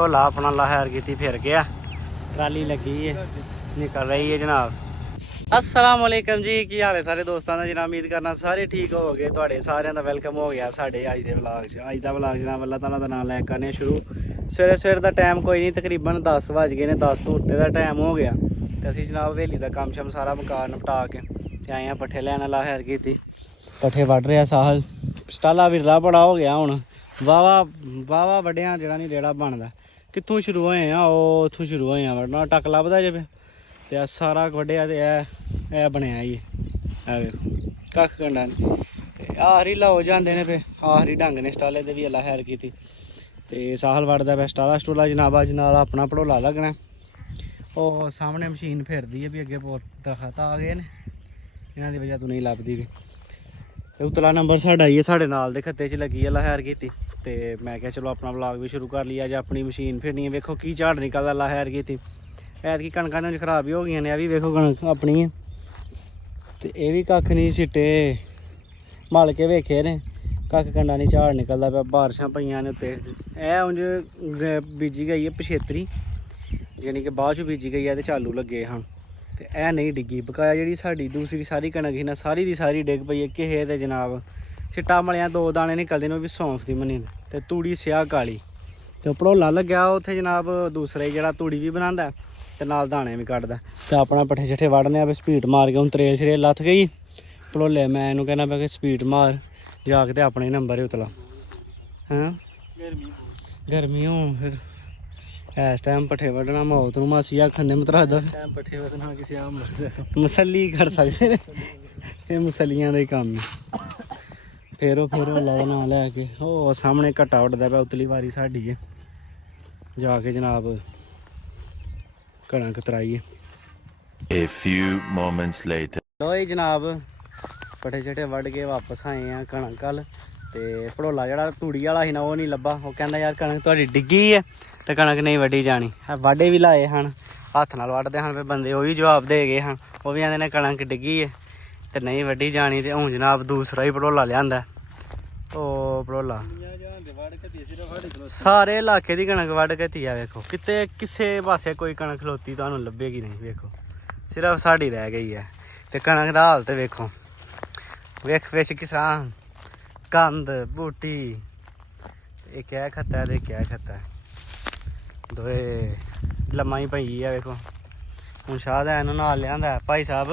ढोला अपना लहर की फिर गया, ट्राली लगी है, निकल रही है जनाब। अस्सलाम वालेकुम जी, की हाल है सारे दोस्तों का जनाब। उम्मीद करना सारे ठीक हो गए, थोड़े सारे का वेलकम हो गया साढ़े अज के व्लॉग च। अज का व्लॉग जनाब अल्लाह ताला दा नाम लै करने शुरू। सवेरे सवेर का टाइम कोई नहीं, तकरीबन 10 बज गए ने, 10 तो उत्ते का टाइम हो गया। तो असी जनाब हवेली का काम शम सारा मुका निपटा के ते आए हैं पट्ठे लैन लहर की। पट्ठे वढ़ रहा साहल, स्टाला विरला बड़ा हो गया हूँ, वाहवा वड्डिया जगह नहीं रेड़ा बनता। कितों शुरू होए हैं, वो उतों शुरू होए हैं वढ़ना, टक लभदा जे पे सारा वड्डिया ते ऐ बनया ही देखो कख कंडा नहीं। आखरी लाओ जाते ने पे, आखरी ढंग ने स्टाले दे भी अल्लाह खैर की। ते साहल वड़दा पे स्टाला स्टूला जनाब। अज नाल अपना भड़ोला लगना। वो सामने मशीन फिरदी है भी, अगे दरखत आ गए ने, इन्हां दी वजह तो नहीं लभदी भी। ते उतला नंबर साढ़ा ही है, साढ़े नाल दे खत्ते च लगी है लहर की। ते मैं क्या चलो अपना व्लॉग भी शुरू कर लिया। अज अपनी मशीन फिरनी है, वेखो की झाड़ निकलदा लहर की। ऐतकी कणकां ने खराब ही हो गई ने, भी वेखो कणक अपनी है। ते ये भी कख नहीं सिट्टे मल के वेखे ने, कख कंडा नहीं झाड़ निकलदा पिया। बारिशां पईयां ने उत्ते, ऐ उंज बीजी गई है पछेतरी, यानी कि बाद च बीजी गई है ते चालू लगे हन। ते ऐ नहीं डिग्गी, बकाया जी साड़ी दूसरी सारी कणक ही ना, सारी दी सारी डिग पई है। किहे ते जनाब चिट्टा मलिया 2 दाने निकलते ने, भी सौंफ दी बनी ते तूड़ी स्याह काली। ते भड़ोला लग्या उत्थे जनाब दूसरा ही जेह्ड़ा तूड़ी भी बनांदा ते नाल दाने भी कड्ढदा। ते अपना पट्ठे शट्ठे वढ़ने पे स्पीड मार के हूँ तरेल शरेल लथ गई भड़ोले। मैं इनू कहना पे स्पीड मार जाके ते अपने नंबर ही उतला। हाँ गर्मी हो फिर इस टाइम पट्ठे वढ़ना मौत नूं मासी आखन दे मतरदा पट्ठे वढ़ना किसी आम मसली कर सकते ने, ये मसलियां दा ही कम्म है। फेरो अल्लाह दा नाम लैके ओ सामने घट्टा वड्डदा पिया, उतली वारी साडी है, जाके जनाब कणक तराइए। A few moments later. लो जी जनाब पट्ठे शट्ठे वढ़ के वापस आए हैं कणक अल। ते भड़ोला जेह्ड़ा तूड़ी वाला ही ना, वो नहीं लब्भा। वो कहंदा यार कणक तुहाडी डिग्गी है ते कणक नहीं वड्ढी जानी। वाढे भी लाए हन, हत्थ नाल वढ़दे हन पे बंदे, वो भी जवाब दे गए हन। वो भी आंदे ने कणक डिग्गी है ते नहीं वड्ढी जानी। ते हुण जनाब दूसरा ही भड़ोला लिआंदा। ओ भड़ोला सारे इलाके की कणक वढ़ के ती है। वेखो किते किसे पासे कोई कणक खलोती तुहानूं लभेगी नहीं। वेखो सिर्फ साड़ी रह गई है। ते कणक दा हाल ते वेखो, वेख विच किस तरह कंद बूटी, ये क्या खत्ता है, क्या खत्ता है, दोए लम्मा ही पई है। वेखो हूँ शाह दा इनू नाल लिआंदा भाई साहब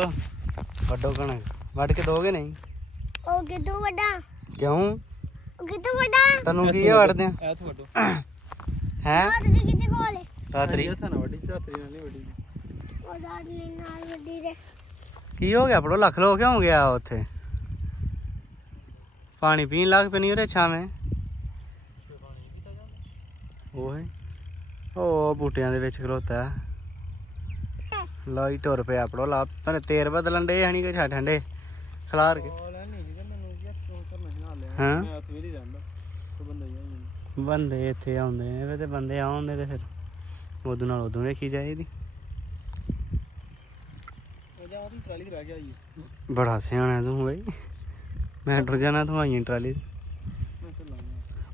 वड्डो कणक, वढ़ के दोगे नहीं? क्यों तैनू की वढ़दे हैं? दातरी की हो गया भड़ोला खलो क्यों गया उत्थे? पानी पीन लग पे नहीं हो छावें ओ बूटियां दे विच खलोता है। लो जी टुर पिया भड़ोला, तेर बदलन डे हनी कि छा ठंडे खलार के। हाँ बंदे इत्थे आउंदे ने ते बंदे आउंदे ते फिर उदू नाल उदू वेखी चाहिदी। बड़ा सियाना तू बई, मैं डर जाना तू आई ट्राली।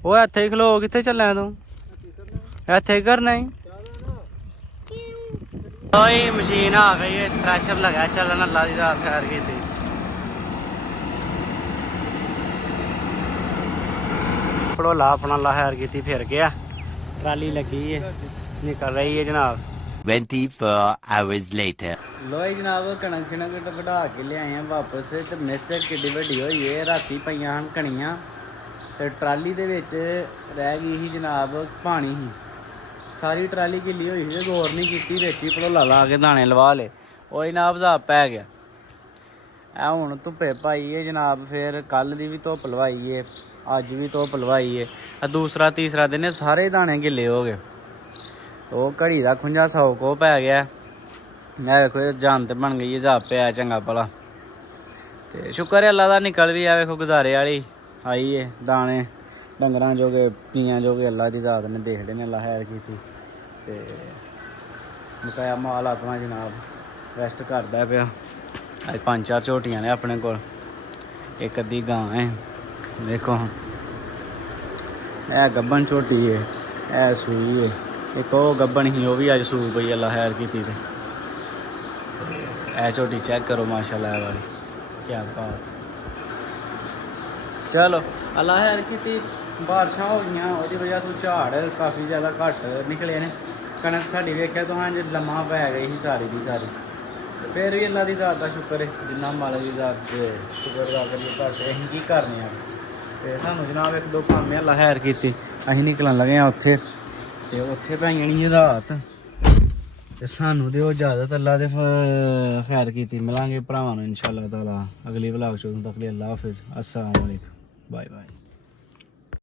वो इत्थे खलो, कित्थे चलें तू? इत्थे करना ही मशीन आ गई है, थ्रैशर लगा चलन। अल्लाह दी रात खैर की थी। भड़ोला अपना लहर की फिर गया, ट्राली लगी है, निकल रही है जनाब। 24 hours later. लो जी जनाब कणक शनक वढ़ा के लियाए हैं वापस। ते मिस्टेक किड्डी वड्डी होई है, राती पईयां हन कणियां ते ट्राली दे विच रह गई ही जनाब पानी ही, सारी ट्राली गिल्ली होई ही। गौर नहीं कीती, विच ही भड़ोला ला के दाने लवा ले, ओही जनाब साहब पै गया। ऐ हुण धुप्पे पाई है जनाब, फिर कल दी भी धुप्प लवाई है, अज भी धुप्प लवाई है। दूसरा तीसरा दिन सारे दाने गिल्ले हो गए। वो घड़ी का खुंजा 100 को पै गया। देखो जान तो बन गई है, जाप पे चंगा भला। तो शुक्र है अल्लाह दा निकल भी है। वेखो गुजारे वाली आई है, दाने डंगरां जो के कियां जो के अल्लाह दी जात ने देखते ने, अल्लाह खैर की थी। ते मुकाया माल अपना जनाब रैस्ट करदा पिया। अज 5-4 झोटियां ने अपने कोल, एक अद्धी गां है। देखो ऐ गब्बन झोटी है, ऐ सूई है, ਇੱਕ ਉਹ ਗੱਬਣ ਸੀ ਉਹ ਵੀ ਅੱਜ ਸੂ ਪਈ ਅੱਲਾ ਖੈਰ ਕੀਤੀ ਤੇ ਐ ਝੋਟੀ ਚੈੱਕ ਕਰੋ ਮਾਸ਼ਾਅੱਲਾ ਵਾਲੀ ਕੀ ਬਾਤ। ਚਲੋ ਅੱਲਾ ਖੈਰ ਕੀਤੀ। ਬਾਰਿਸ਼ਾਂ ਹੋ ਗਈਆਂ ਉਹਦੀ ਵਜ੍ਹਾ ਤੋਂ ਝਾੜ ਕਾਫੀ ਜ਼ਿਆਦਾ ਘੱਟ ਨਿਕਲੇ ਨੇ। ਕਣਕ ਸਾਡੀ ਵੇਖਿਆ ਤਾਂ ਅੱਜ ਲੰਮਾ ਪੈ ਗਈ ਸੀ ਸਾਰੀ ਦੀ ਸਾਰੀ। ਫਿਰ ਵੀ ਅੱਲਾ ਦੀ ਜ਼ਾਤ ਦਾ ਸ਼ੁਕਰ ਹੈ ਜਿੰਨਾ ਮਾਲਕ ਦੀ ਜ਼ਾਤ ਦੇ ਸ਼ੁਕਰ ਅਦਾ ਕਰੀਏ ਘੱਟ ਅਸੀਂ ਕੀ ਕਰਨੇ ਆ। ਤੇ ਸਾਨੂੰ ਜਨਾਬ ਇੱਕ ਦੋ ਕੰਮ ਹੈ ਅੱਲਾ ਖੈਰ ਕੀਤੀ ਅਸੀਂ ਨਿਕਲਣ ਲੱਗੇ ਆ ਉੱਥੇ ਤੇ ਉੱਥੇ ਪੈ ਜਾਣੀ ਰਾਤ ਤੇ ਸਾਨੂੰ ਦਿਓ ਇਜਾਜ਼ਤ ਅੱਲਾ ਦੇ ਖੈਰ ਕੀਤੀ। ਮਿਲਾਂਗੇ ਭਰਾਵਾਂ ਨੂੰ ਇਨਸ਼ਾ ਅੱਲਾਹ ਤਾਲਾ ਅਗਲੀ ਵਲੌਗ 'ਚ। ਉਦੋਂ ਤੱਕ ਲਈ ਅੱਲਾ ਹਾਫਿਜ਼। अस्सलाम वालेकुम बाय बाय।